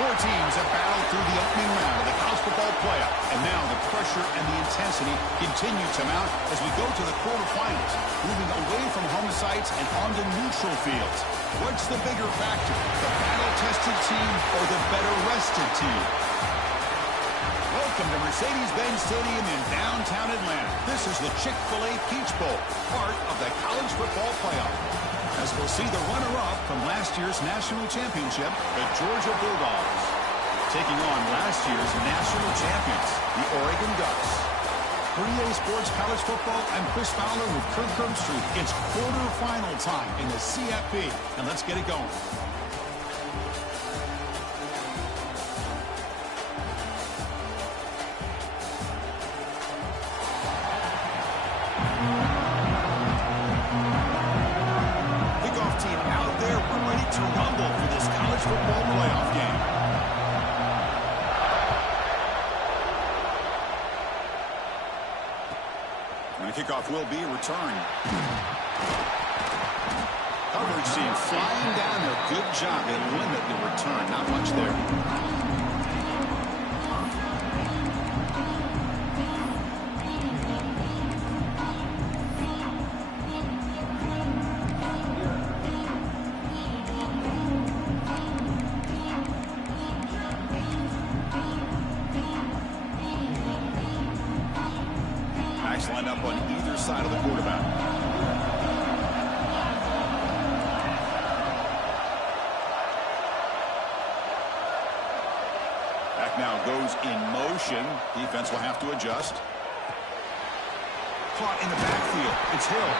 Four teams have battled through the opening round of the college football playoff, and now the pressure and the intensity continue to mount as we go to the quarterfinals, moving away from home sites and onto neutral fields. What's the bigger factor, the battle-tested team or the better-rested team? Welcome to Mercedes-Benz Stadium in downtown Atlanta. This is the Chick-fil-A Peach Bowl, part of the college football playoff. As we'll see the runner-up from last year's national championship, the Georgia Bulldogs, taking on last year's national champions, the Oregon Ducks. For EA Sports College Football, I'm Chris Fowler with Kirk Herbstreit. It's quarterfinal time in the CFP, and let's get it going. Kickoff will be a return. Coverage team flying down there. Good job. They limit the return. Not much there. Line up on either side of the quarterback. Back now goes in motion. Defense will have to adjust. Caught in the backfield. It's Hill.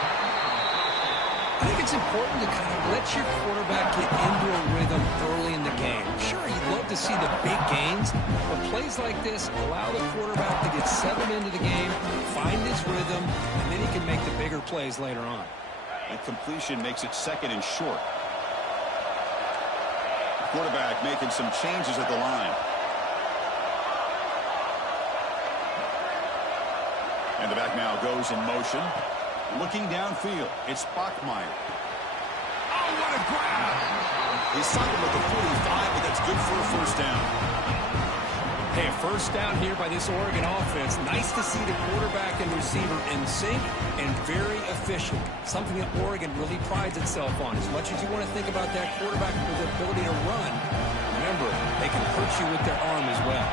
I think it's important to kind of let your quarterback get into a rhythm early in the game. Sure, you'd love to see the big gains, but plays like this allow the quarterback to get settled into the game, find his rhythm, and then he can make the bigger plays later on. And completion makes it second and short. Quarterback making some changes at the line. And the back now goes in motion. Looking downfield, it's Bachmeier. Oh, what a grab! He's something with the 45, but that's good for a first down. Hey, a first down here by this Oregon offense. Nice to see the quarterback and receiver in sync and very efficient. Something that Oregon really prides itself on. As much as you want to think about that quarterback with the ability to run, remember, they can hurt you with their arm as well.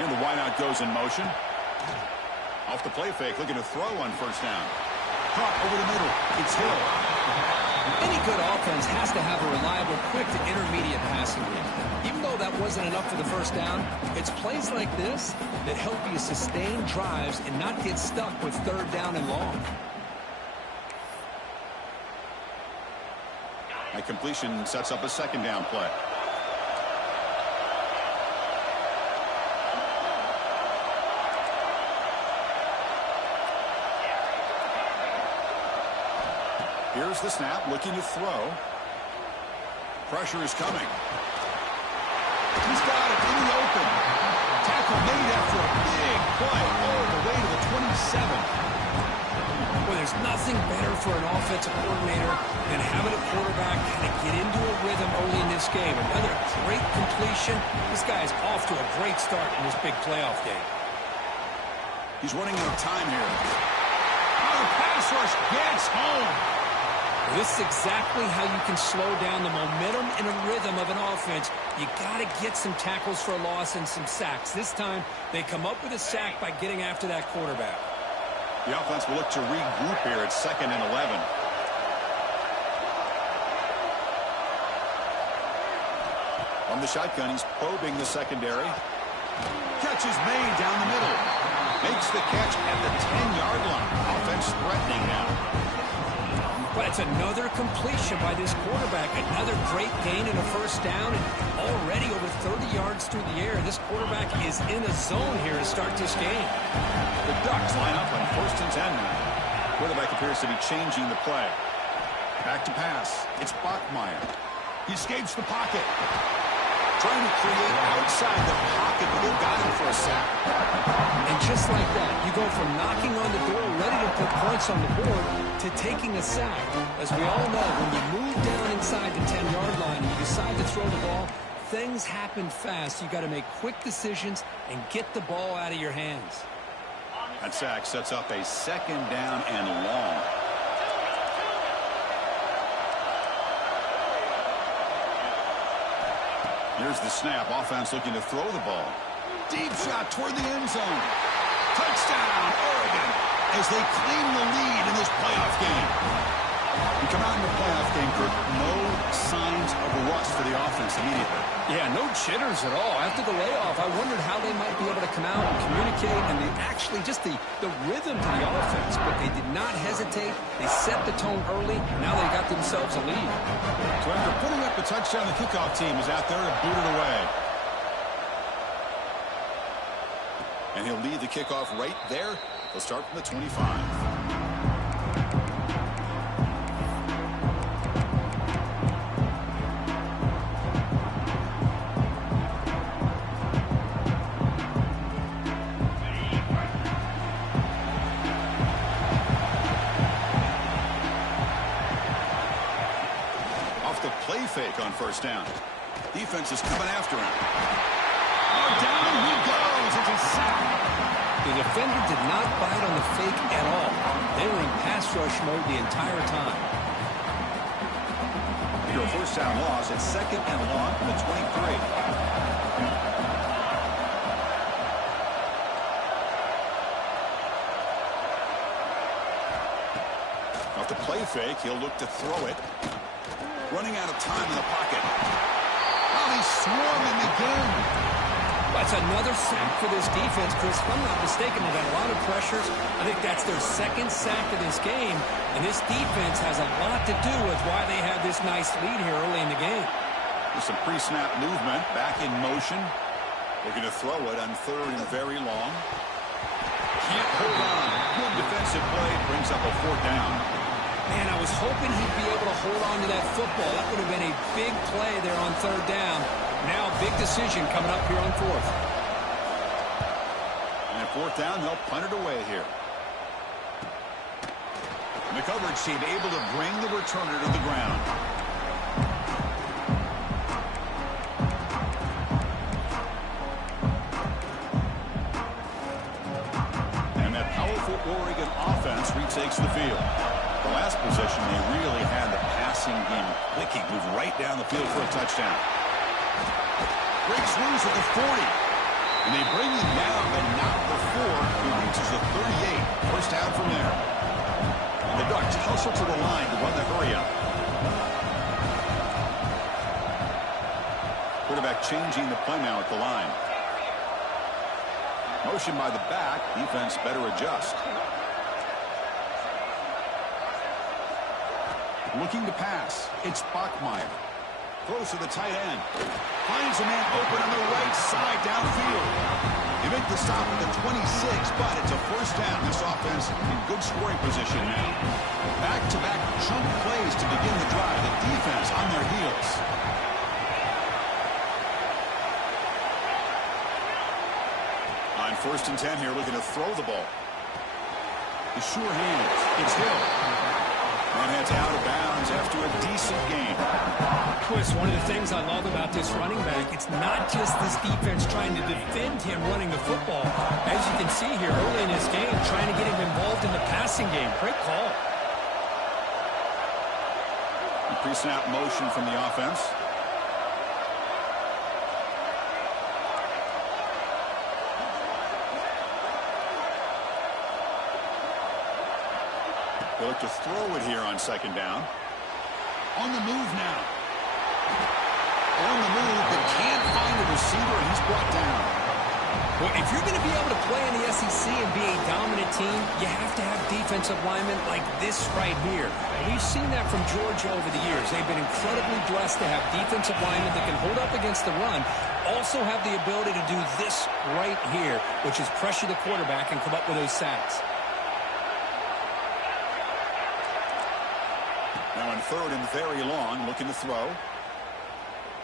And the wideout goes in motion. Off the play fake, looking to throw on first down. Caught over the middle. It's Hill. Any good offense has to have a reliable, quick to intermediate passing game. Even though that wasn't enough for the first down, it's plays like this that help you sustain drives and not get stuck with third down and long. That completion sets up a second down play. Here's the snap, looking to throw. Pressure is coming. He's got it in the open. Tackle made after a big play all the way to the 27. Well, there's nothing better for an offensive coordinator than having a quarterback kind of get into a rhythm early in this game. Another great completion. This guy is off to a great start in this big playoff game. He's running out of time here. Oh, the pass rush gets home. This is exactly how you can slow down the momentum and a rhythm of an offense. You got to get some tackles for a loss and some sacks. This time, they come up with a sack by getting after that quarterback. The offense will look to regroup here at 2nd and 11. From the shotgun, he's probing the secondary. Catch is made down the middle. Makes the catch at the 10-yard line. Offense threatening now. But it's another completion by this quarterback. Another great gain in a first down. And already over 30 yards through the air. This quarterback is in a zone here to start this game. The Ducks line up on 1st and 10 now. Quarterback appears to be changing the play. Back to pass. It's Bachmeier. He escapes the pocket. Trying to create outside the pocket, but they've got him for a sack. And just like that, you go from knocking on the door, ready to put points on the board, to taking a sack. As we all know, when you move down inside the 10-yard line and you decide to throw the ball, things happen fast. You got to make quick decisions and get the ball out of your hands. That sack sets up a 2nd down and long. Here's the snap. Offense looking to throw the ball. Deep shot toward the end zone. Touchdown, Oregon, as they claim the lead in this playoff game. We come out in the playoff game, Kirk, no signs of rust for the offense immediately. Yeah, no jitters at all. After the layoff, I wondered how they might be able to come out and communicate, and they actually just the rhythm to the offense, but they did not hesitate. They set the tone early. Now they got themselves a lead. So after putting up a touchdown, the kickoff team is out there to boot it away. And he'll lead the kickoff right there. He'll start from the 25. Fake on 1st down. Defense is coming after him. Oh, down he goes. It's a sack. The defender did not bite on the fake at all. They were in pass rush mode the entire time. Your 1st down loss. It's 2nd and long from the 23. Off the play fake, he'll look to throw it. Running out of time in the pocket. Oh, he's swarming again. That's another sack for this defense, Chris. If I'm not mistaken, they've got a lot of pressures. I think that's their 2nd sack of this game. And this defense has a lot to do with why they have this nice lead here early in the game. With some pre-snap movement, back in motion. Looking to throw it on 3rd and very long. Can't hold on. Good defensive play. Brings up a 4th down. Man, I was hoping he'd be able to hold on to that football. That would have been a big play there on 3rd down. Now, big decision coming up here on 4th. And 4th down, they'll punt it away here. And the coverage team able to bring the returner to the ground. And that powerful Oregon offense retakes the field. The last possession, they really had the passing game clicking, moved right down the field for a touchdown. Breaks loose at the 40. And they bring him down, but not before he reaches the 38. 1st down from there. And the Ducks hustle to the line to run the hurry-up. Quarterback changing the play now at the line. Motion by the back. Defense better adjust. Looking to pass. It's Bachmeier. Throws to the tight end. Finds a man open on the right side downfield. They make the stop at the 26, but it's a 1st down. This offense in good scoring position now. Back-to-back chunk plays to begin the drive. The defense on their heels. On 1st and 10 here, looking to throw the ball. The sure hands. It's Hill. And it's out of bounds after a decent game. Chris, one of the things I love about this running back, it's not just this defense trying to defend him running the football. As you can see here early in this game, trying to get him involved in the passing game. Great call. Pre-snap motion from the offense. They look to throw it here on 2nd down. On the move now. On the move, but can't find the receiver, and he's brought down. Well, if you're going to be able to play in the SEC and be a dominant team, you have to have defensive linemen like this right here. And we've seen that from Georgia over the years. They've been incredibly blessed to have defensive linemen that can hold up against the run, also have the ability to do this right here, which is pressure the quarterback and come up with those sacks. Now on 3rd and very long, looking to throw.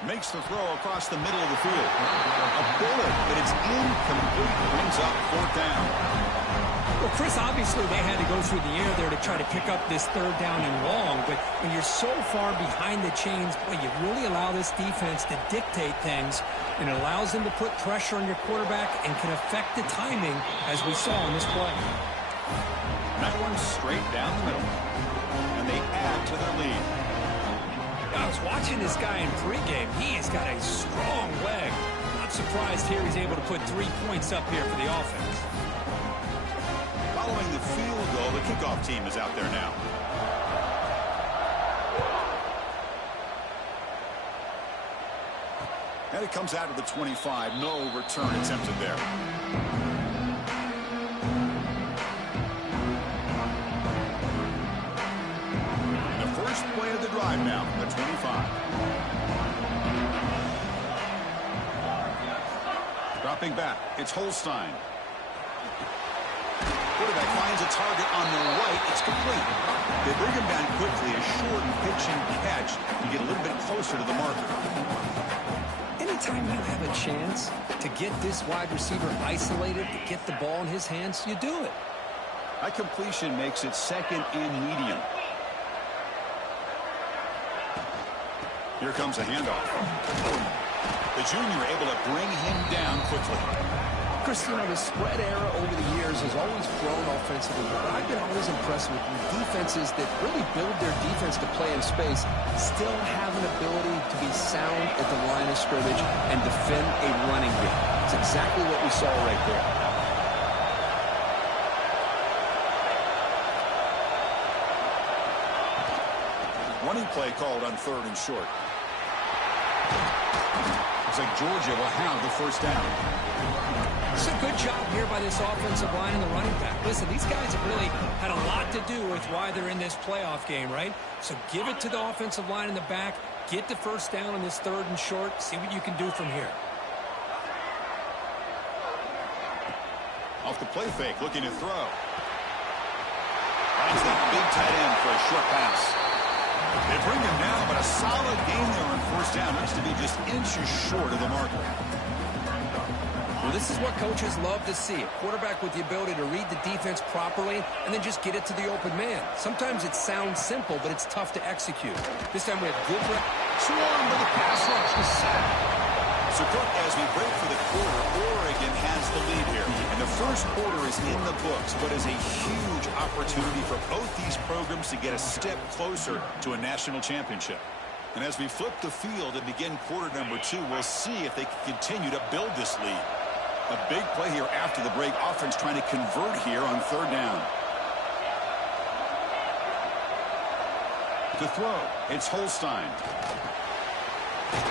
Makes the throw across the middle of the field. A bullet, but it's incomplete. Brings up fourth down. Well, Chris, obviously they had to go through the air there to try to pick up this third down and long, but when you're so far behind the chains, boy, you really allow this defense to dictate things, and it allows them to put pressure on your quarterback and can affect the timing, as we saw on this play. That one straight down the middle, and they add to their lead. I was watching this guy in pregame. He has got a strong leg. Not surprised here he's able to put 3 points up here for the offense. Following the field goal, the kickoff team is out there now. And it comes out of the 25. No return attempted there. First play of the drive now, the 25. Dropping back, it's Holstein. Quarterback finds a target on the right. It's complete. They bring him down quickly, a short pitch and catch to get a little bit closer to the marker. Anytime you have a chance to get this wide receiver isolated, to get the ball in his hands, you do it. That completion makes it second and medium. Here comes a handoff. The junior able to bring him down quickly. Chris, you know, the spread era over the years has always grown offensively, but I've been always impressed with defenses that really build their defense to play in space, still have an ability to be sound at the line of scrimmage and defend a running game. It's exactly what we saw right there. Running play called on 3rd and short. Looks like Georgia will have the first down. It's a good job here by this offensive line and the running back. Listen, these guys have really had a lot to do with why they're in this playoff game, right? So give it to the offensive line in the back. Get the first down on this 3rd and short. See what you can do from here. Off the play fake, looking to throw. Finds that big tight end for a short pass. They bring him down, but a solid gain there on first down. Looks to be just inches short of the marker. Well, this is what coaches love to see. A quarterback with the ability to read the defense properly and then just get it to the open man. Sometimes it sounds simple, but it's tough to execute. This time we have good swarm with the pass rush is set. So, Cook, as we break for the quarter, Oregon has the lead here. And the first quarter is in the books, but is a huge opportunity for both these programs to get a step closer to a national championship. And as we flip the field and begin quarter number 2, we'll see if they can continue to build this lead. A big play here after the break. Offense trying to convert here on 3rd down. To throw, it's Holstein.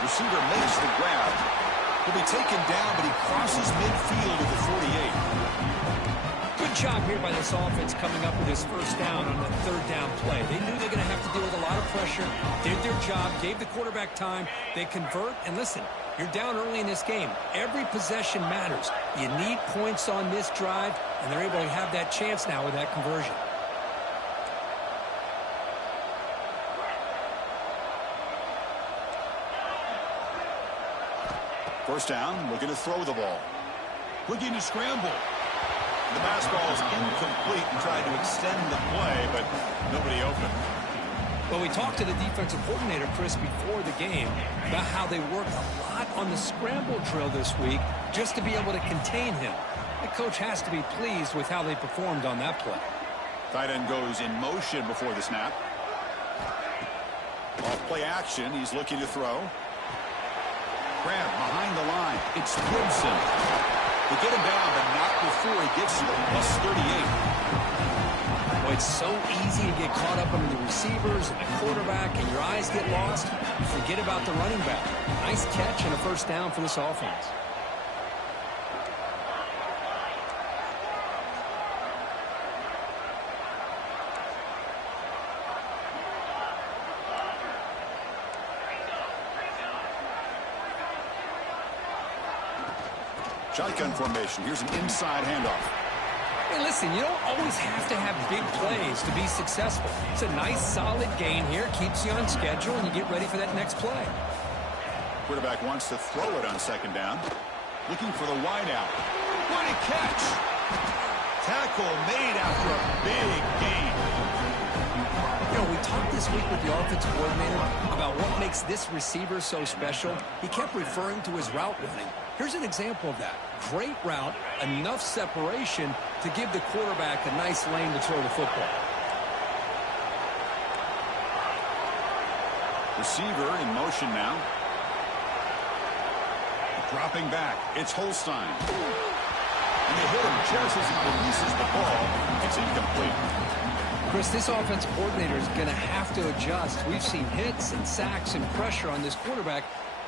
Receiver makes the grab. He'll be taken down, but he crosses midfield at the 48. Good job here by this offense coming up with his first down on the 3rd down play. They knew they were going to have to deal with a lot of pressure, did their job, gave the quarterback time. They convert, and listen, you're down early in this game. Every possession matters. You need points on this drive, and they're able to have that chance now with that conversion. First down, looking to throw the ball. Looking to scramble. The pass ball is incomplete and tried to extend the play, but nobody open. Well, we talked to the defensive coordinator, Chris, before the game about how they worked a lot on the scramble drill this week just to be able to contain him. The coach has to be pleased with how they performed on that play. Tight end goes in motion before the snap. Off play action, he's looking to throw. Grab behind the line. It's Gibson. They get him down, but not before he gets to the +38. Well, it's so easy to get caught up under the receivers and the quarterback, and your eyes get lost. You forget about the running back. Nice catch and a first down for this offense. Shotgun formation. Here's an inside handoff. Hey, listen, you don't always have to have big plays to be successful. It's a nice, solid gain here. Keeps you on schedule, and you get ready for that next play. Quarterback wants to throw it on second down. Looking for the wide out. What a catch! Tackle made after a big gain. You know, we talked this week with the offensive coordinator about what makes this receiver so special. He kept referring to his route running. Here's an example of that. Great route, enough separation to give the quarterback a nice lane to throw the football. Receiver in motion now. Dropping back. It's Holstein. And they hit him just as he releases the ball. It's incomplete. Chris, this offensive coordinator is going to have to adjust. We've seen hits and sacks and pressure on this quarterback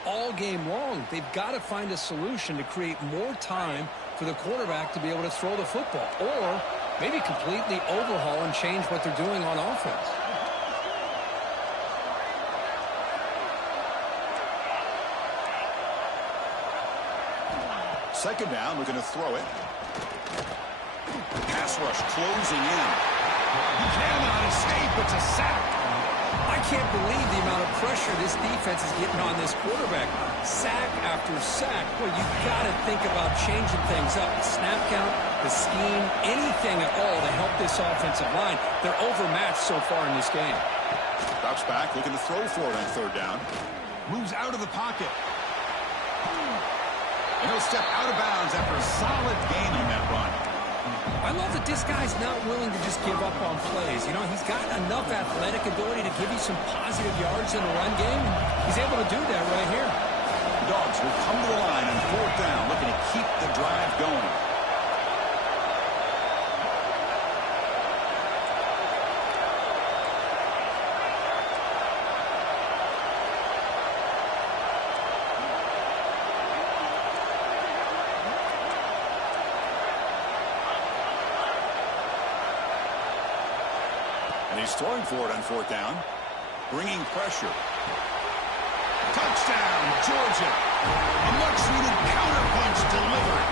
all game long. They've got to find a solution to create more time for the quarterback to be able to throw the football, or maybe completely overhaul and change what they're doing on offense. Second down, looking to throw it. Pass rush closing in. He cannot escape. It's a sack. I can't believe the amount of pressure this defense is getting on this quarterback. Sack after sack. Well, you've got to think about changing things up. The snap count, the scheme, anything at all to help this offensive line. They're overmatched so far in this game. Drops back, looking to throw for it on third down. Moves out of the pocket. And he'll step out of bounds after a solid gain on that run. I love that this guy's not willing to just give up on plays. You know, he's got enough athletic ability to give you some positive yards in the run game. He's able to do that right here. Dogs will come to the line on fourth down, looking to keep the drive going. And he's throwing for it on fourth down. Bringing pressure. Touchdown, Georgia. A much-needed counterpunch delivered.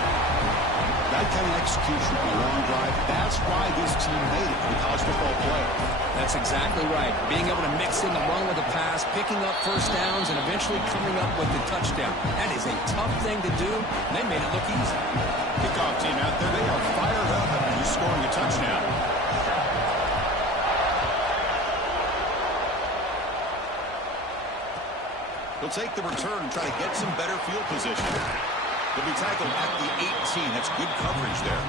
That kind of execution on a long drive, that's why this team made it for the college football playoff. That's exactly right. Being able to mix in the run with the pass, picking up first downs, and eventually coming up with the touchdown. That is a tough thing to do, and they made it look easy. Kickoff team out there, they are fired up after just scoring a touchdown. He'll take the return and try to get some better field position. He'll be tackled at the 18. That's good coverage there.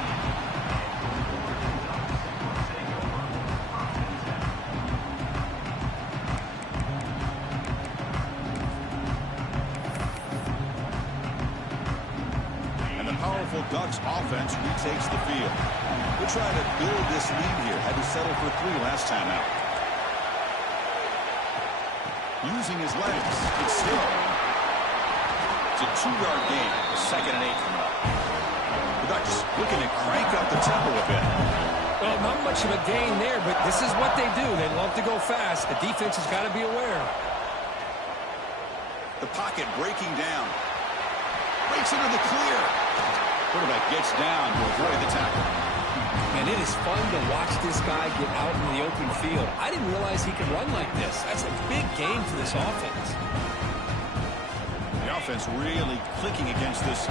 And the powerful Ducks offense retakes the field. They're trying to build this lead here. Had to settle for 3 last time out. Using his legs. It's still. It's a 2-yard gain. 2nd and 8 from up. The Ducks looking to crank up the tempo a bit. Well, not much of a gain there, but this is what they do. They love to go fast. The defense has got to be aware. The pocket breaking down. Breaks into the clear. Quarterback gets down to avoid the tackle. And it is fun to watch this guy get out in the open field. I didn't realize he could run like this. That's a big game for this offense. The offense really clicking against this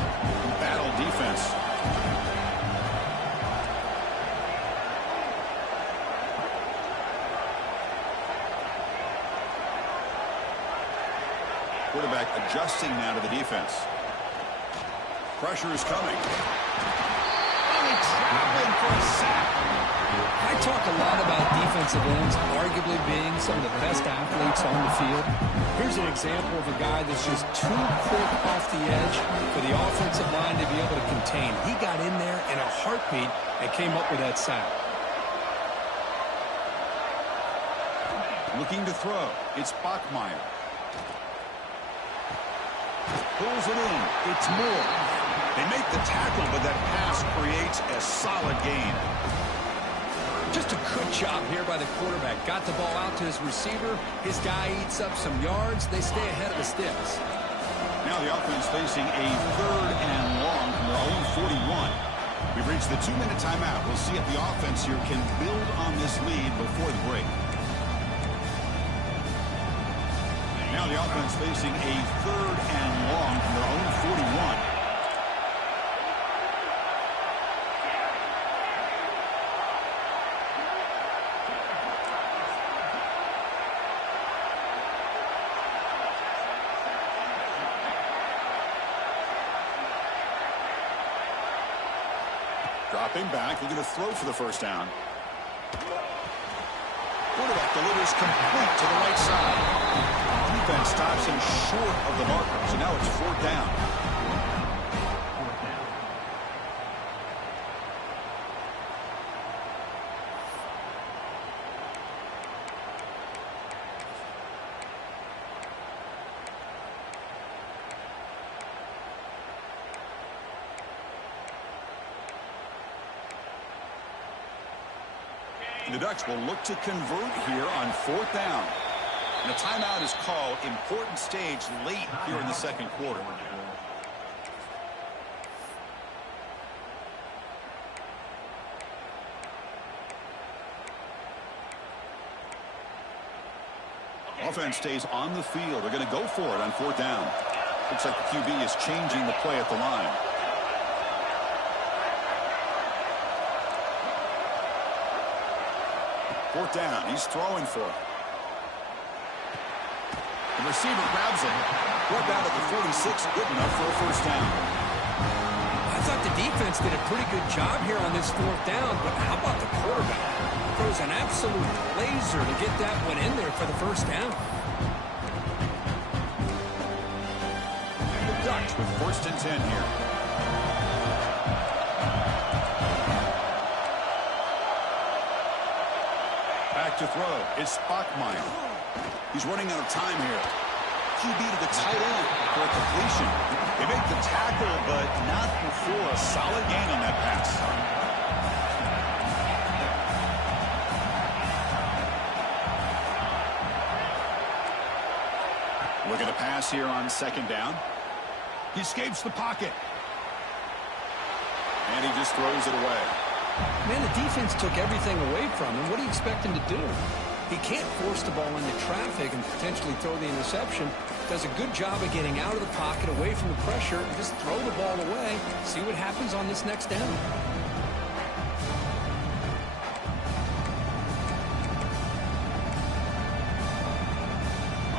battle defense. Quarterback adjusting now to the defense. Pressure is coming. Traveling for a sack. I talk a lot about defensive ends arguably being some of the best athletes on the field. Here's an example of a guy that's just too quick off the edge for the offensive line to be able to contain. He got in there in a heartbeat and came up with that sack. Looking to throw. It's Bachmeier. Pulls it in. It's Moore. They make the tackle, but that pass creates a solid gain. Just a good job here by the quarterback. Got the ball out to his receiver. His guy eats up some yards. They stay ahead of the sticks. Now the offense facing a 3rd and long from their own 41. We've reached the 2-minute timeout. We'll see if the offense here can build on this lead before the break. Now Now the offense facing a 3rd and long from their own 41. Dropping back, looking to throw for the first down. Quarterback delivers complete to the right side. Defense stops him short of the marker, so now it's 4th down. The Ducks will look to convert here on 4th down. And a timeout is called. Important stage late here in the second quarter. Offense stays on the field. They're going to go for it on 4th down. Looks like the QB is changing the play at the line. Fourth down. He's throwing for it. The receiver grabs it. Brought down at the 46. Good enough for a first down. I thought the defense did a pretty good job here on this 4th down, but how about the quarterback? Throws an absolute laser to get that one in there for the first down. And the Ducks with 1st and 10 here. Back to throw. It's Bachmeier. He's running out of time here. QB to the tight end for a completion. They make the tackle, but not before a solid gain on that pass. Look at a pass here on 2nd down. He escapes the pocket. And he just throws it away. Man, the defense took everything away from him. What do you expect him to do? He can't force the ball into traffic and potentially throw the interception. Does a good job of getting out of the pocket, away from the pressure, and just throw the ball away. See what happens on this next down.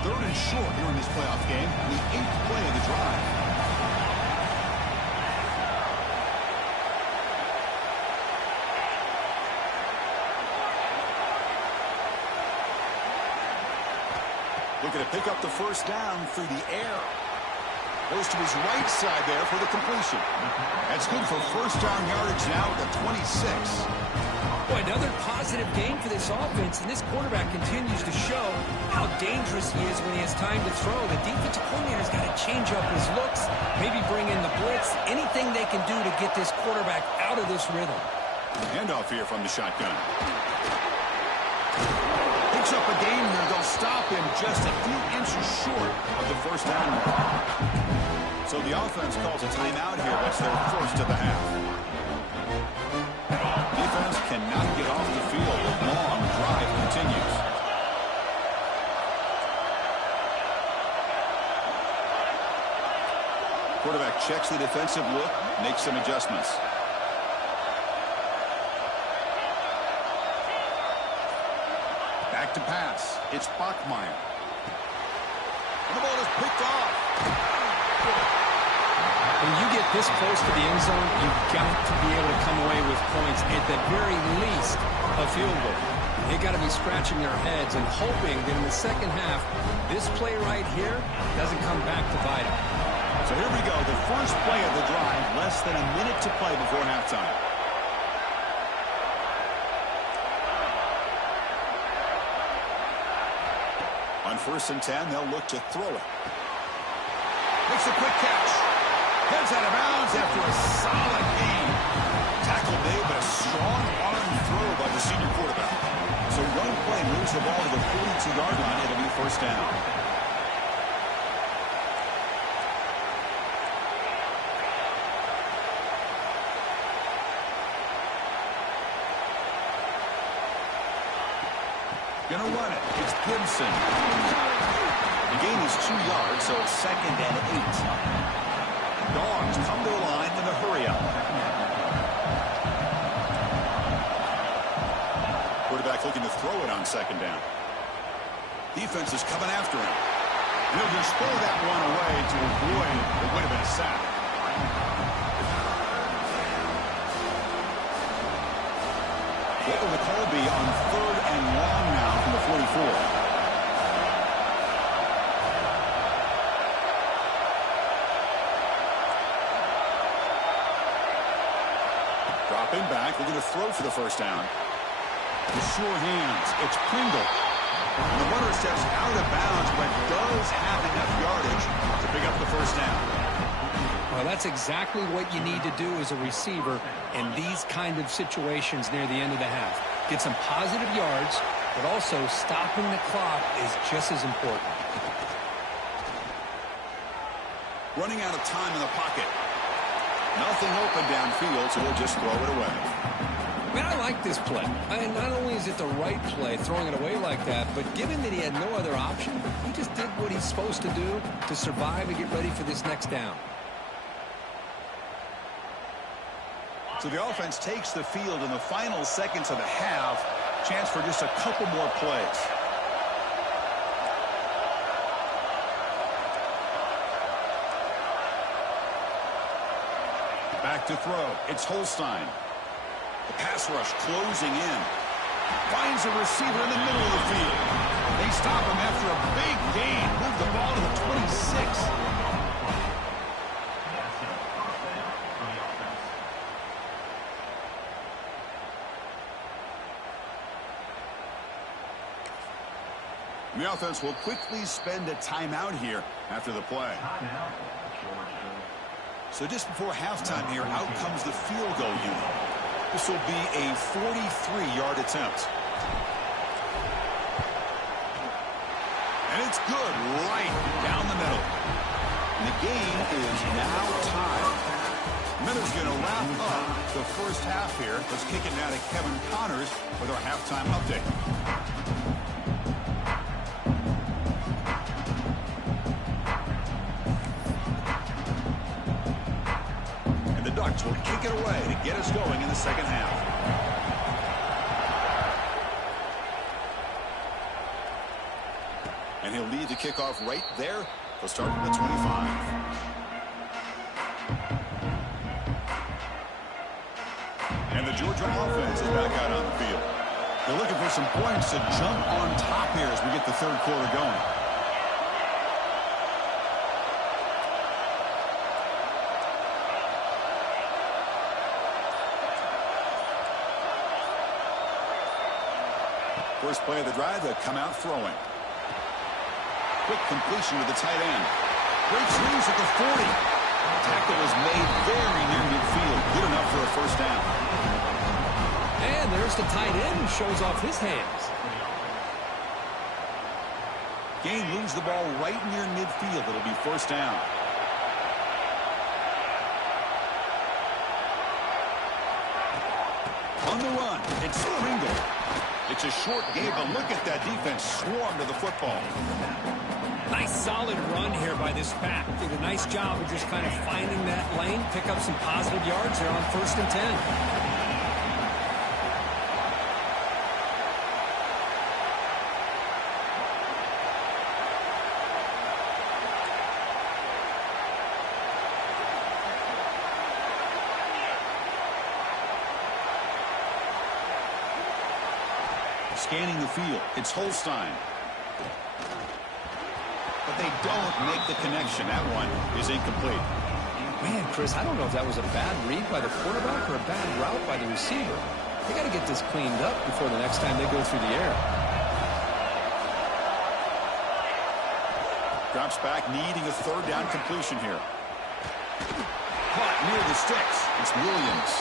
Third and short here in this playoff game. The 8th play of the drive. Looking to pick up the first down through the air. Goes to his right side there for the completion. That's good for first down yardage now at the 26. Boy, another positive game for this offense, and this quarterback continues to show how dangerous he is when he has time to throw. The defensive coordinator's got to change up his looks, maybe bring in the blitz, anything they can do to get this quarterback out of this rhythm. Handoff here from the shotgun. Picks up a game there. They'll stop him just a few inches short of the first down mark. So the offense calls a timeout here. That's their first of the half. Defense cannot get off the field. The long drive continues. Quarterback checks the defensive look, makes some adjustments. Back to pass. It's Bachmeier. And the ball is picked off. When you get this close to the end zone, you've got to be able to come away with points, at the very least a field goal. They've got to be scratching their heads and hoping that in the second half, this play right here doesn't come back to bite them. So here we go, the first play of the drive, less than a minute to play before halftime. On 1st and 10, they'll look to throw it. Makes a quick catch. Heads out of bounds after a solid gain. Tackle made, but a strong arm throw by the senior quarterback. So one play moves the ball to the 42-yard line. It'll be first down. Gonna run it. It's Gibson. The gain is 2 yards, so it's 2nd and 8. Dogs come to the line in the hurry-up. Quarterback looking to throw it on 2nd down. Defense is coming after him. He'll just throw that one away to avoid what would have been a sack. What will the call be on 3rd and long now from the 44? Dropping back, looking to throw for the 1st down. With sure hands, it's Pringle. The runner steps out of bounds, but does have enough yardage to pick up the 1st down. Well, that's exactly what you need to do as a receiver in these kind of situations near the end of the half. Get some positive yards, but also stopping the clock is just as important. Running out of time in the pocket. Nothing open downfield, so he'll just throw it away. Man, I like this play. Not only is it the right play, throwing it away like that, but given that he had no other option, he just did what he's supposed to do to survive and get ready for this next down. So the offense takes the field in the final seconds of the half. Chance for just a couple more plays. Back to throw. It's Holstein. The pass rush closing in. Finds a receiver in the middle of the field. They stop him after a big gain. Move the ball to the 26. The offense will quickly spend a timeout here after the play. So just before halftime here, out comes the field goal unit. This will be a 43-yard attempt. And it's good right down the middle. And the game is now tied. Miller's going to wrap up the 1st half here. Let's kick it now to Kevin Connors with our halftime update. Will kick it away to get us going in the 2nd half. And he'll lead the kickoff right there. He'll start from the 25. And the Georgia offense is back out on the field. They're looking for some points to jump on top here as we get the 3rd quarter going. First play of the drive, they'll come out throwing. Quick completion to the tight end. Breaks loose at the 40. Tackle was made very near midfield. Good enough for a 1st down. And there's the tight end who shows off his hands. Gain moves the ball right near midfield. It'll be 1st down. On the run, it's Pringle. It's a short game, but look at that defense swarm to the football. Nice solid run here by this back. Did a nice job of just kind of finding that lane, pick up some positive yards here on 1st and 10. Scanning the field, it's Holstein. But they don't make the connection. That one is incomplete. Man, Chris, I don't know if that was a bad read by the quarterback or a bad route by the receiver. They got to get this cleaned up before the next time they go through the air. Drops back, needing a 3rd down completion here. Caught near the sticks. It's Williams.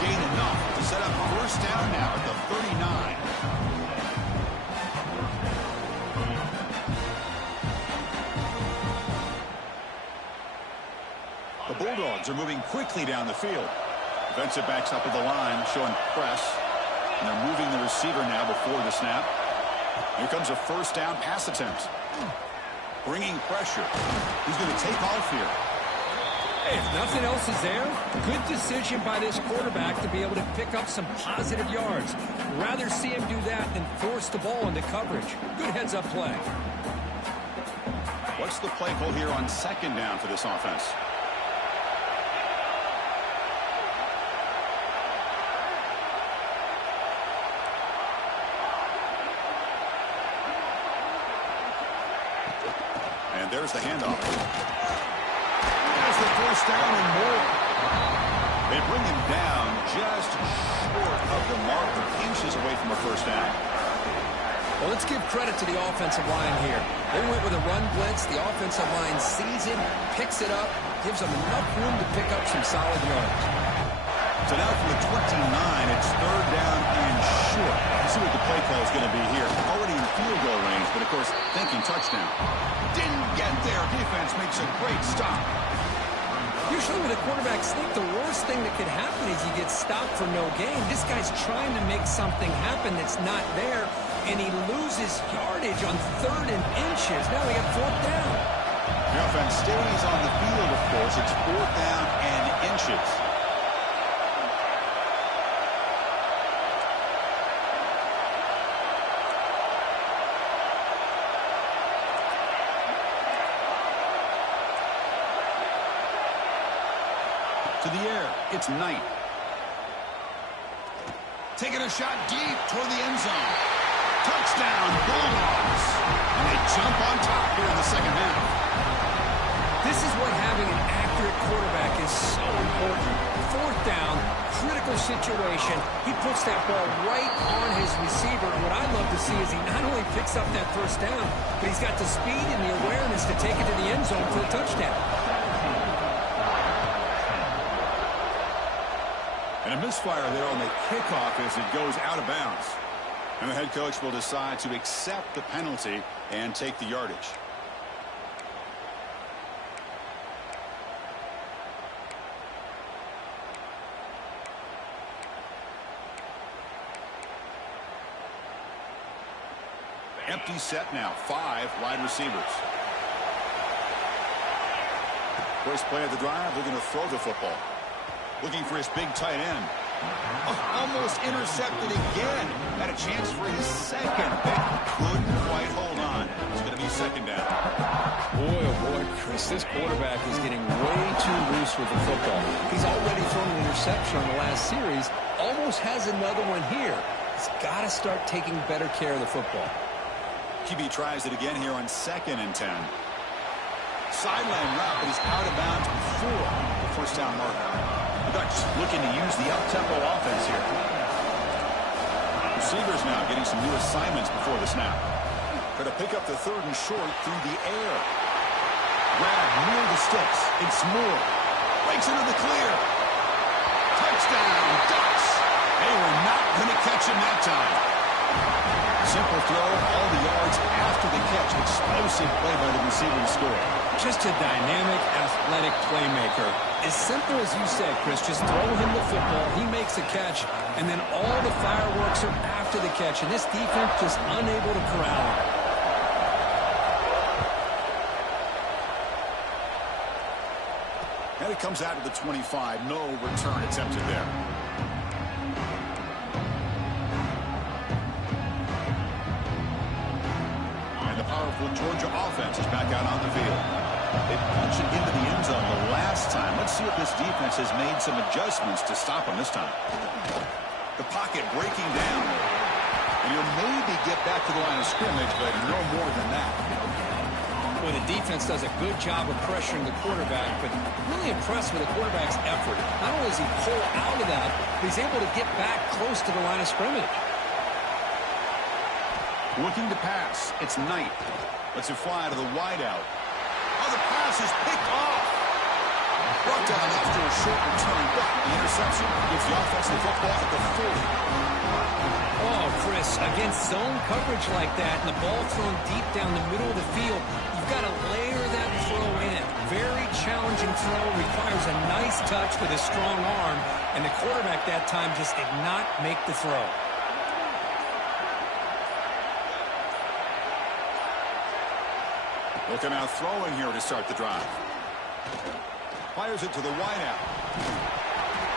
Gain enough to set up 1st down now at the 39. The Bulldogs are moving quickly down the field. Defensive backs up at the line, showing press. And they're moving the receiver now before the snap. Here comes a 1st down pass attempt. Bringing pressure. He's going to take off here. If nothing else is there, good decision by this quarterback to be able to pick up some positive yards. Rather see him do that than force the ball into coverage. Good heads-up play. What's the play call here on second down for this offense? And there's the handoff. There's the first down and more. They bring him down just short of the marker, inches away from a first down. Well, let's give credit to the offensive line here. They went with a run blitz. The offensive line sees it, picks it up, gives them enough room to pick up some solid yards. So now from the 29, it's third down and short. Let's see what the play call is going to be here. Already in field goal range, but of course, thinking touchdown. Didn't get there. Defense makes a great stop. Usually when a quarterback sneak, the worst thing that could happen is you get stopped for no gain. This guy's trying to make something happen that's not there, and he loses yardage on third and inches. Now we have fourth down. The offense stays on the field, of course. It's fourth down and inches. To the air, it's Knight. Taking a shot deep toward the end zone. Touchdown, Bulldogs. And they jump on top here in the second half. This is what having an accurate quarterback is so important. Fourth down, critical situation. He puts that ball right on his receiver. What I love to see is he not only picks up that first down, but he's got the speed and the awareness to take it to the end zone for a touchdown. And a misfire there on the kickoff as it goes out of bounds. And the head coach will decide to accept the penalty and take the yardage. Empty set now. 5 wide receivers. First play of the drive, looking to throw the football. Looking for his big tight end. Oh, almost intercepted again. Had a chance for his second, but couldn't quite hold on. It's going to be second down. Boy, oh boy, Chris, this quarterback is getting way too loose with the football. He's already thrown an interception on the last series. Almost has another one here. He's got to start taking better care of the football. QB tries it again here on 2nd and 10. Sideline route, but he's out of bounds before the first down marker. The Ducks looking to use the up-tempo offense here. Receivers now getting some new assignments before the snap. Going to pick up the third and short through the air. Grab near the sticks. It's Moore. Breaks into the clear. Touchdown, Ducks. They were not going to catch him that time. Simple throw, all the yards after the catch. Explosive play by the receiver to score. Just a dynamic, athletic playmaker. As simple as you said, Chris, just throw him the football, he makes a catch, and then all the fireworks are after the catch, and this defense just unable to corral him. And it comes out to the 25. No return attempted there. Powerful Georgia offense is back out on the field. They punched it into the end zone the last time. Let's see if this defense has made some adjustments to stop them this time. The pocket breaking down. And he'll maybe get back to the line of scrimmage, but no more than that. Well, the defense does a good job of pressuring the quarterback, but really impressed with the quarterback's effort. Not only does he pull out of that, but he's able to get back close to the line of scrimmage. Looking to pass. It's Knight. Lets it fly to the wideout. Oh, the pass is picked off. Brought down after a short return, but the interception gives the offense the football at the 40. Oh, Chris, against zone coverage like that and the ball thrown deep down the middle of the field, you've got to layer that throw in. Very challenging throw, requires a nice touch with a strong arm, and the quarterback that time just did not make the throw. Looking out throwing here to start the drive. Fires it to the wideout.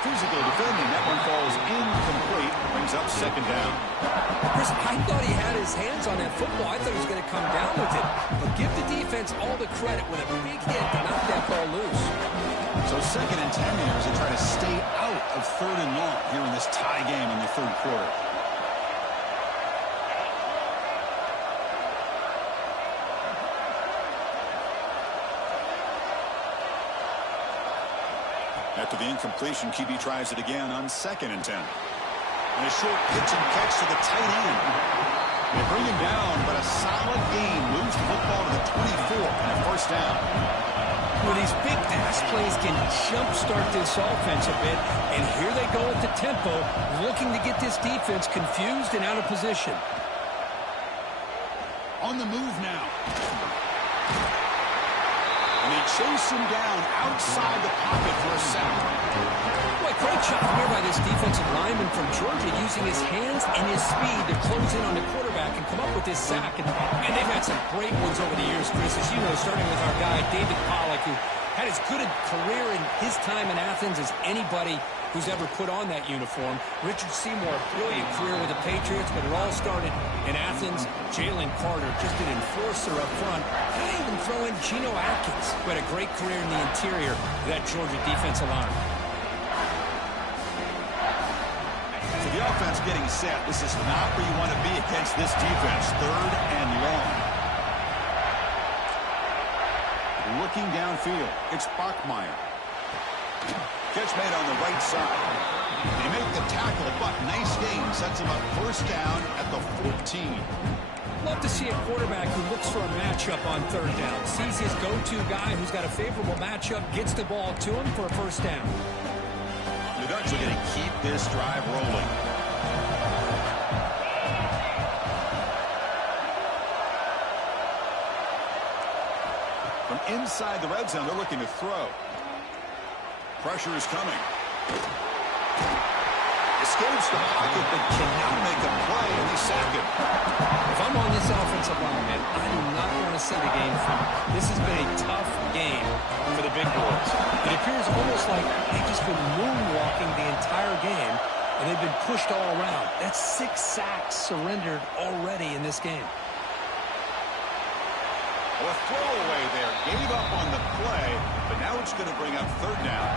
Physical defending. That one falls incomplete. Brings up second down. Chris, I thought he had his hands on that football. I thought he was going to come down with it. But give the defense all the credit with a big hit to knock that ball loose. So 2nd and 10 here as they try to stay out of 3rd and long here in this tie game in the 3rd quarter. After the incompletion, QB tries it again on 2nd and 10. And a short pitch and catch to the tight end. They bring him down, but a solid gain moves the football to the 24 and a first down. Well, these big pass plays can jumpstart this offense a bit, and here they go at the tempo, looking to get this defense confused and out of position. On the move now. And they chase him down outside the pocket for a sack. Boy, great job here by this defensive lineman from Georgia, using his hands and his speed to close in on the quarterback and come up with this sack. And they've had some great ones over the years, Chris, as you know, starting with our guy, David Pollock, who had as good a career in his time in Athens as anybody who's ever put on that uniform. Richard Seymour, brilliant career with the Patriots, but it all started in Athens. Jalen Carter, just an enforcer up front. And I even throw in Geno Atkins, who had a great career in the interior of that Georgia defensive line. So the offense getting set. This is not where you want to be against this defense. 3rd and long. Looking downfield, it's Bachmeier. Catch made on the right side. They make the tackle, but nice gain. Sets him up first down at the 14. Love to see a quarterback who looks for a matchup on 3rd down. Sees his go-to guy who's got a favorable matchup, gets the ball to him for a first down. The Ducks are going to keep this drive rolling. From inside the red zone, they're looking to throw. Pressure is coming. Escapes the pocket, but cannot make a play, and they sack him. If I'm on this offensive line, man, I do not want to see the game from. This has been a tough game for the big boys. It appears almost like they've just been moonwalking the entire game, and they've been pushed all around. That's 6 sacks surrendered already in this game. Well, a throwaway there. Gave up on the play, but now it's going to bring up 3rd down.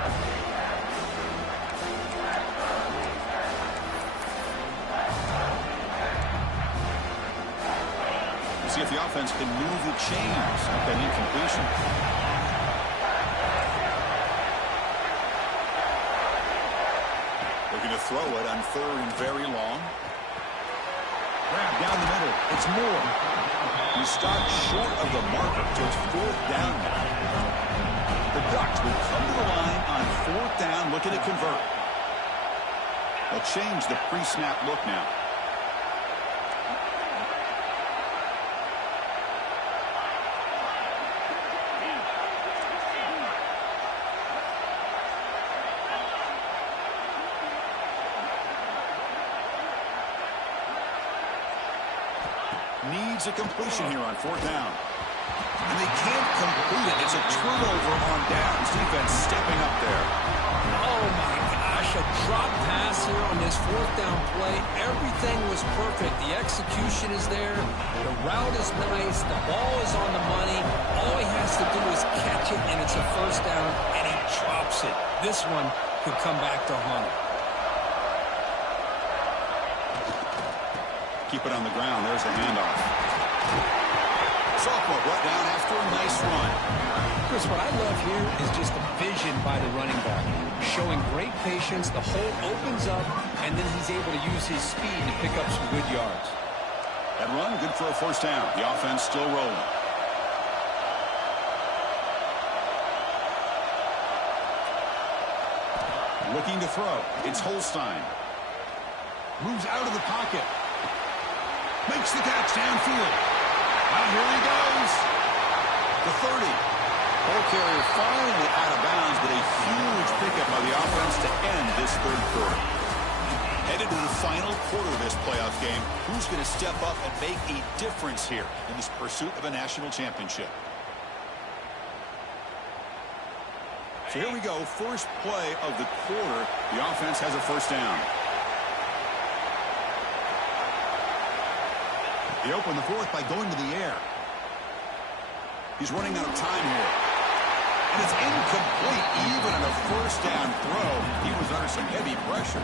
See if the offense can move the chains with that incompletion. Looking to throw it on 3rd and very long. Grab down the middle. It's Moore. He stopped short of the marker, so it's 4th down now. The Ducks will come to the line on 4th down, looking to convert. They'll change the pre-snap look now. Needs a completion here on 4th down. And they can't complete it. It's a turnover on downs. Defense stepping up there. Oh, my gosh. A drop pass here on this 4th down play. Everything was perfect. The execution is there. The route is nice. The ball is on the money. All he has to do is catch it, and it's a first down, and he drops it. This one could come back to haunt him. Keep it on the ground. There's the handoff. Sophomore brought down after a nice run. Chris, what I love here is just the vision by the running back. Showing great patience. The hole opens up, and then he's able to use his speed to pick up some good yards. That run, good for a first down. The offense still rolling. Looking to throw. It's Holstein. Moves out of the pocket. Makes the catch downfield. Now here he goes. The 30. Ball carrier finally out of bounds, but a huge pickup by the offense to end this 3rd quarter. Headed to the final quarter of this playoff game. Who's going to step up and make a difference here in this pursuit of a national championship? So here we go, first play of the quarter. The offense has a first down. They open the fourth by going to the air. He's running out of time here. And it's incomplete, even on a first down throw. He was under some heavy pressure.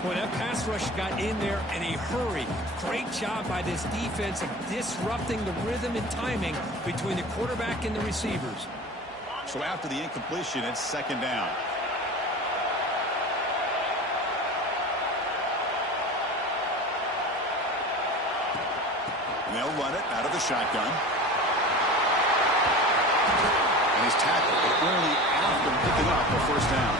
Boy, that pass rush got in there in a hurry. Great job by this defense of disrupting the rhythm and timing between the quarterback and the receivers. So after the incompletion, it's second down. And they'll run it out of the shotgun. And he's tackled, but only after picking up a first down.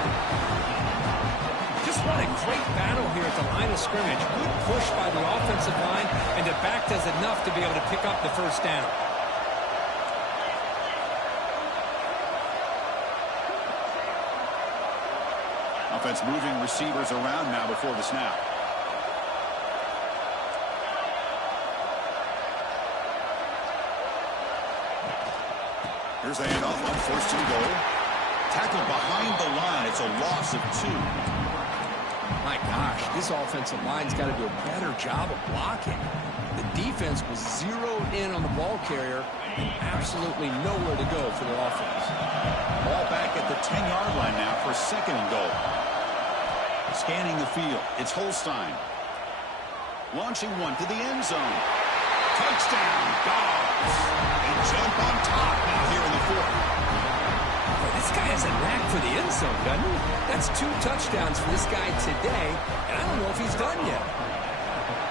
Just what a great battle here at the line of scrimmage. Good push by the offensive line, and the back does enough to be able to pick up the first down. Offense moving receivers around now before the snap. Here's the handoff on first and goal. Tackled behind the line. It's a loss of 2. My gosh, this offensive line's got to do a better job of blocking. The defense was zeroed in on the ball carrier and absolutely nowhere to go for the offense. Ball back at the 10-yard line now for second and goal. Scanning the field. It's Holstein. Launching one to the end zone. Touchdown, Dogs. They jump on top now here in the fourth. Boy, this guy has a knack for the end zone, doesn't he? That's 2 touchdowns for this guy today, and I don't know if he's done yet.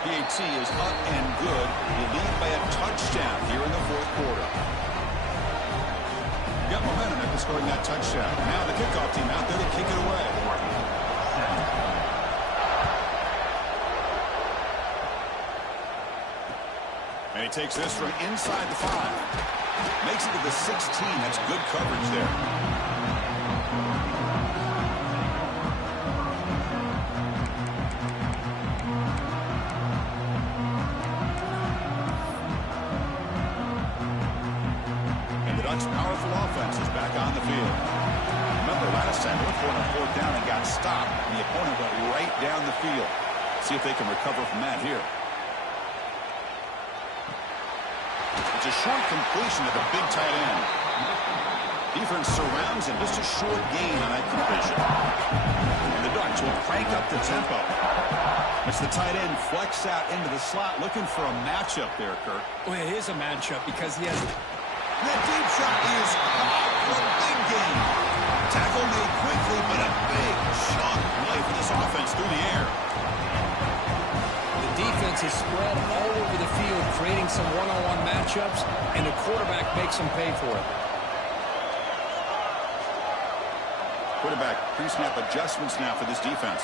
PAT is up and good. You lead by a touchdown here in the fourth quarter. Got momentum after scoring that touchdown. Now the kickoff team out there to kick it away. And he takes this from inside the 5. Makes it to the 16. That's good coverage there. And the Ducks' powerful offense is back on the field. Remember last time they went for it on fourth down and got stopped. And the opponent went right down the field. See if they can recover from that here. It's a short completion at the big tight end. Defense surrounds him. Just a short gain on that completion. And the Ducks will crank up the tempo. As the tight end flex out into the slot, looking for a matchup there, Kirk. Well, it is a matchup because he has... That deep shot is caught for a big gain. Tackle made quickly, but a big chunk play for this offense through the air. Defense is spread all over the field, creating some one-on-one matchups, and the quarterback makes them pay for it. Quarterback pre-snap adjustments now for this defense.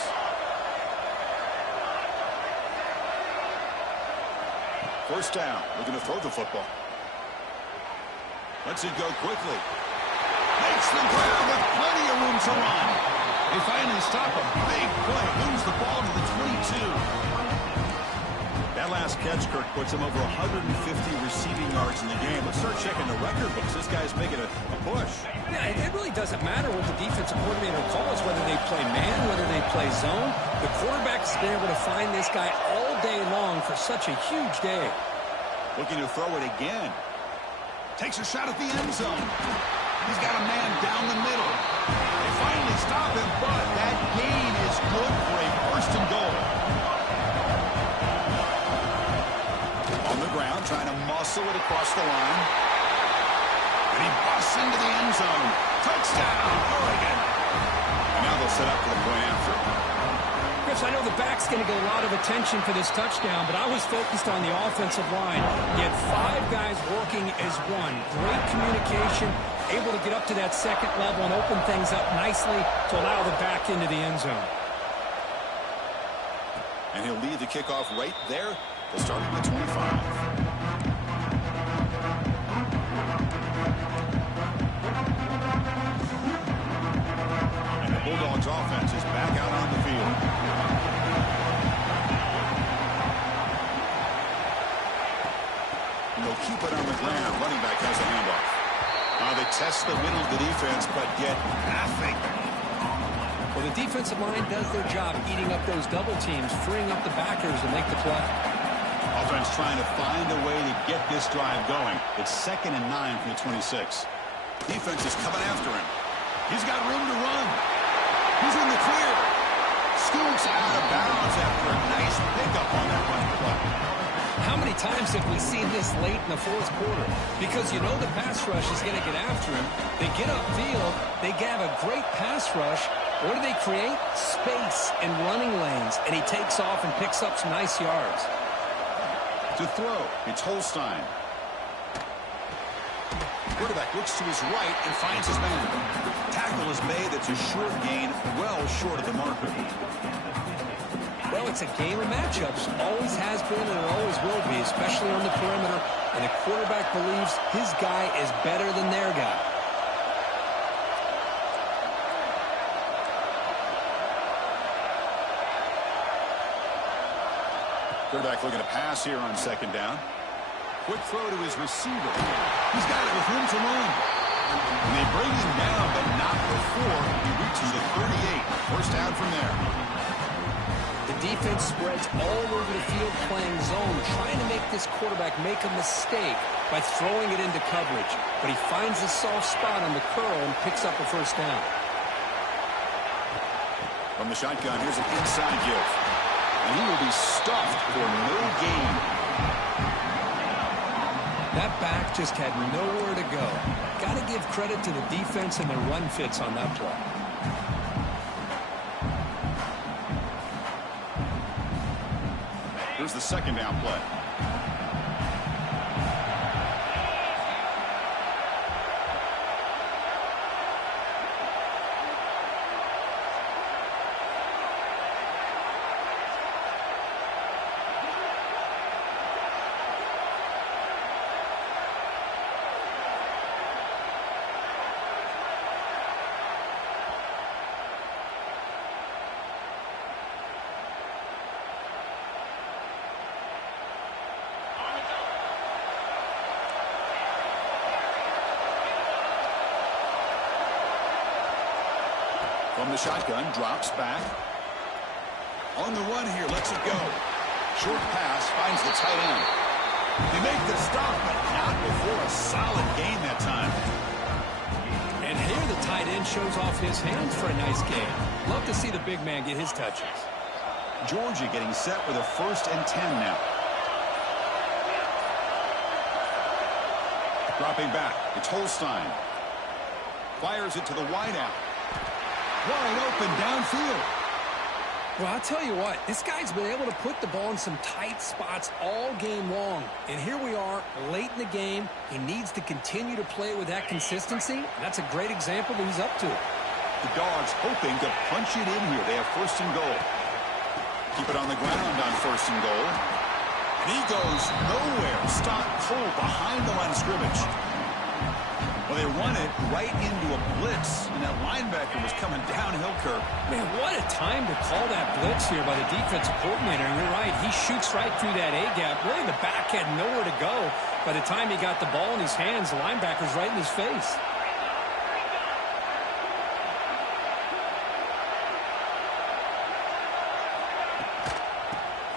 First down, looking to throw the football. Lets it go quickly. Makes the grab with plenty of room to run. They finally stop a big play, moves the ball to the 22. That last catch, Kirk, puts him over 150 receiving yards in the game. Let's start checking the record books. This guy's making a push. Yeah, it really doesn't matter what the defensive coordinator calls, whether they play man, whether they play zone. The quarterback's been able to find this guy all day long for such a huge day. Looking to throw it again. Takes a shot at the end zone. He's got a man down the middle. They finally stop him, but that gain is good for a first and goal. On the ground, trying to muscle it across the line. And he busts into the end zone. Touchdown, Oregon. And now they'll set up for the point after. Chris, I know the back's going to get a lot of attention for this touchdown, but I was focused on the offensive line. You had 5 guys working as one. Great communication, able to get up to that second level and open things up nicely to allow the back into the end zone. And he'll lead the kickoff right there. They'll start at the 25. And the Bulldogs offense is back out on the field. And they'll keep it on the ground. Running back has the handoff. They test press the middle of the defense, but get nothing. Well, the defensive line does their job eating up those double teams, freeing up the backers to make the play. Offense trying to find a way to get this drive going. It's 2nd and 9 from the 26. Defense is coming after him. He's got room to run. He's in the clear. Scoops out of bounds after a nice pickup on that run play. How many times have we seen this late in the fourth quarter? Because you know the pass rush is going to get after him. They get upfield. They have a great pass rush. What do they create? Space and running lanes. And he takes off and picks up some nice yards. To throw, it's Holstein. Quarterback looks to his right and finds his man. Tackle is made. It's a short gain, well short of the marker. Well, it's a game of matchups. Always has been and it always will be, especially on the perimeter. And the quarterback believes his guy is better than their guy. Quarterback looking to pass here on 2nd down. Quick throw to his receiver. He's got it with room to run. And they bring him down, but not before he reaches the 38. First down from there. The defense spreads all over the field playing zone, trying to make this quarterback make a mistake by throwing it into coverage. But he finds a soft spot on the curl and picks up a first down. From the shotgun, here's an inside give. And he will be stuffed for no gain. That back just had nowhere to go. Got to give credit to the defense and their run fits on that play. Here's the 2nd down play. From the shotgun, drops back. On the run here, lets it go. Short pass, finds the tight end. They make the stop, but not before a solid gain that time. And here the tight end shows off his hands for a nice gain. Love to see the big man get his touches. Georgia getting set with a 1st and 10 now. Dropping back, it's Holstein. Fires it to the wideout. Wide open downfield. Well, I'll tell you what, this guy's been able to put the ball in some tight spots all game long. And here we are, late in the game. He needs to continue to play with that consistency. That's a great example that he's up to. The Dogs hoping to punch it in here. They have 1st and goal. Keep it on the ground on 1st and goal. And he goes nowhere. Stopped cold behind the line of scrimmage. Well, they run it right into a blitz, and that linebacker was coming downhill, Kirk. Man, what a time to call that blitz here by the defensive coordinator. And you're right, he shoots right through that A-gap. Really, the back had nowhere to go. By the time he got the ball in his hands, the linebacker's right in his face.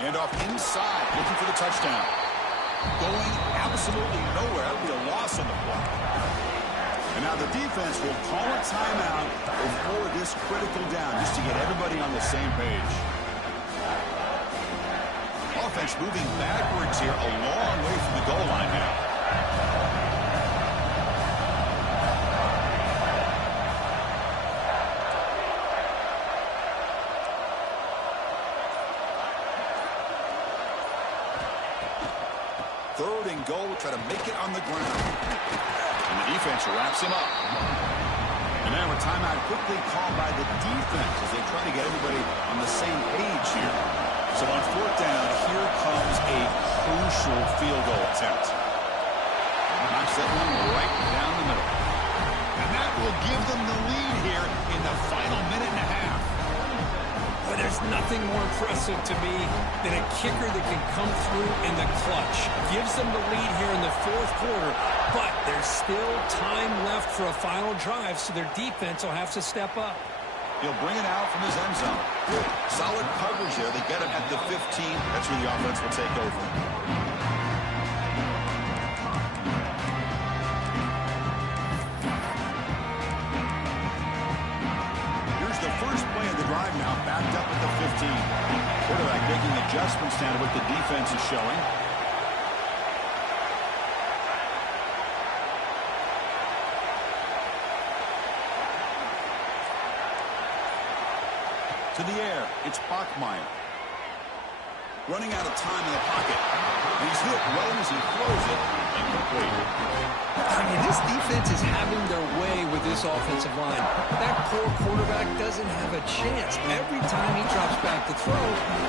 Handoff inside, looking for the touchdown. Going absolutely nowhere. That would be a loss on the play. And now the defense will call a timeout before this critical down, just to get everybody on the same page. Offense moving backwards here, a long way from the goal line now. Third and goal, try to make it on the ground. And the defense wraps him up. And now a timeout quickly called by the defense as they try to get everybody on the same page here. So on 4th down, here comes a crucial field goal attempt. Knocks that one right down the middle. And that will give them the lead here in the final minute and a half. But there's nothing more impressive to me than a kicker that can come through in the clutch. Gives them the lead here in the fourth quarter, but there's still time left for a final drive, so their defense will have to step up. He'll bring it out from his end zone. Solid coverage there. They get him at the 15. That's where the offense will take over. Here's the first play of the drive now, backed up at the 15. Quarterback making adjustments down to what the defense is showing. To the air, it's Bachmeier. Running out of time in the pocket. And he's hit right as he throws it. Incomplete. I mean, this defense is having their way with this offensive line. That poor quarterback doesn't have a chance. Every time he drops back to throw,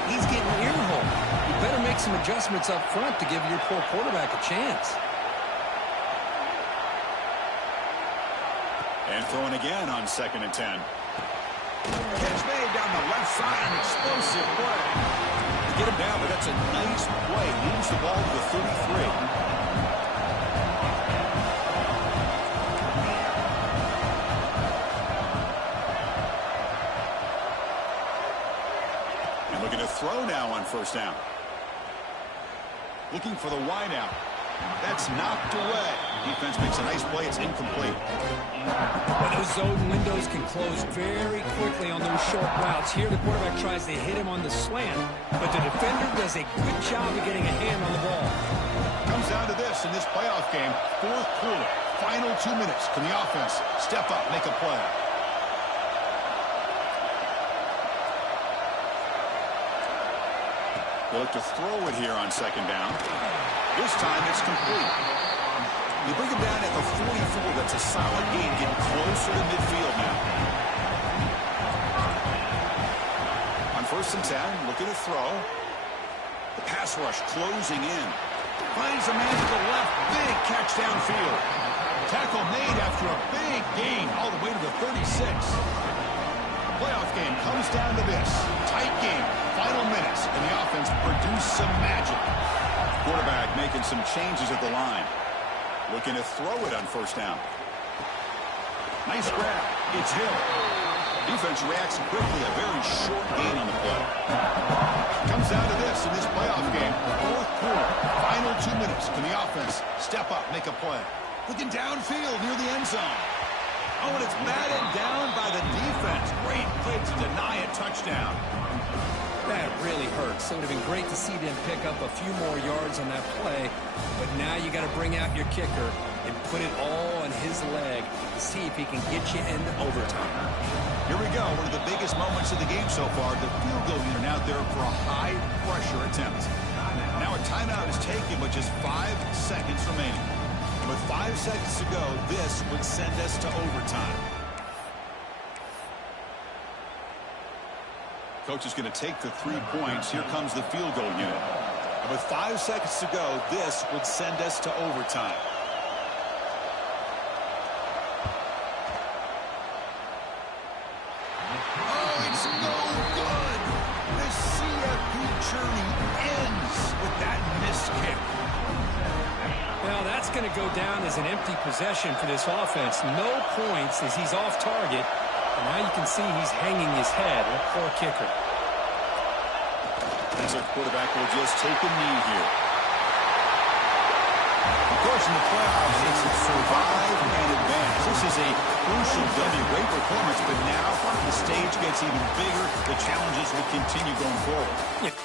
he's getting earholed. You better make some adjustments up front to give your poor quarterback a chance. And throwing again on 2nd and 10. Catch made down the left side, an explosive play. Get him down, but that's a nice play. Moves the ball to the 33. And looking to throw now on 1st down. Looking for the wide out. That's knocked away. Defense makes a nice play. It's incomplete. Well, those zone windows can close very quickly on those short routes. Here the quarterback tries to hit him on the slant, but the defender does a good job of getting a hand on the ball. Comes down to this in this playoff game. 4th quarter. Final 2 minutes. Can the offense step up, make a play? They look to throw it here on 2nd down. This time it's complete. You bring him down at the 44. That's a solid gain, getting closer to midfield now. On 1st and 10, looking to throw. The pass rush closing in. Finds a man to the left. Big catch downfield. Tackle made after a big gain all the way to the 36. The playoff game comes down to this. Tight game. Final minutes, and the offense produced some magic. Quarterback making some changes at the line. Looking to throw it on 1st down. Nice grab. It's Hill. Defense reacts quickly. A very short gain on the play. Comes down to this in this playoff game. 4th quarter. Final 2 minutes. Can the offense step up, make a play? Looking downfield near the end zone. Oh, and it's batted down by the defense. Great play to deny a touchdown. That really hurts. It would have been great to see them pick up a few more yards on that play, but now you got to bring out your kicker and put it all on his leg to see if he can get you into overtime. Here we go. One of the biggest moments of the game so far. The field goal unit out there for a high-pressure attempt. Now a timeout is taken with just 5 seconds remaining. And with 5 seconds to go, this would send us to overtime. Coach is going to take the 3 points. Here comes the field goal unit. And with 5 seconds to go, this would send us to overtime. Oh, it's no good. The CFP journey ends with that missed kick. Well, that's going to go down as an empty possession for this offense. No points as he's off target. And now you can see he's hanging his head. A poor kicker. As our quarterback will just take a knee here. Of course, in the playoffs, it's survive and advance. This is a crucial W. Great performance, but now the stage gets even bigger. The challenges will continue going forward. Yeah.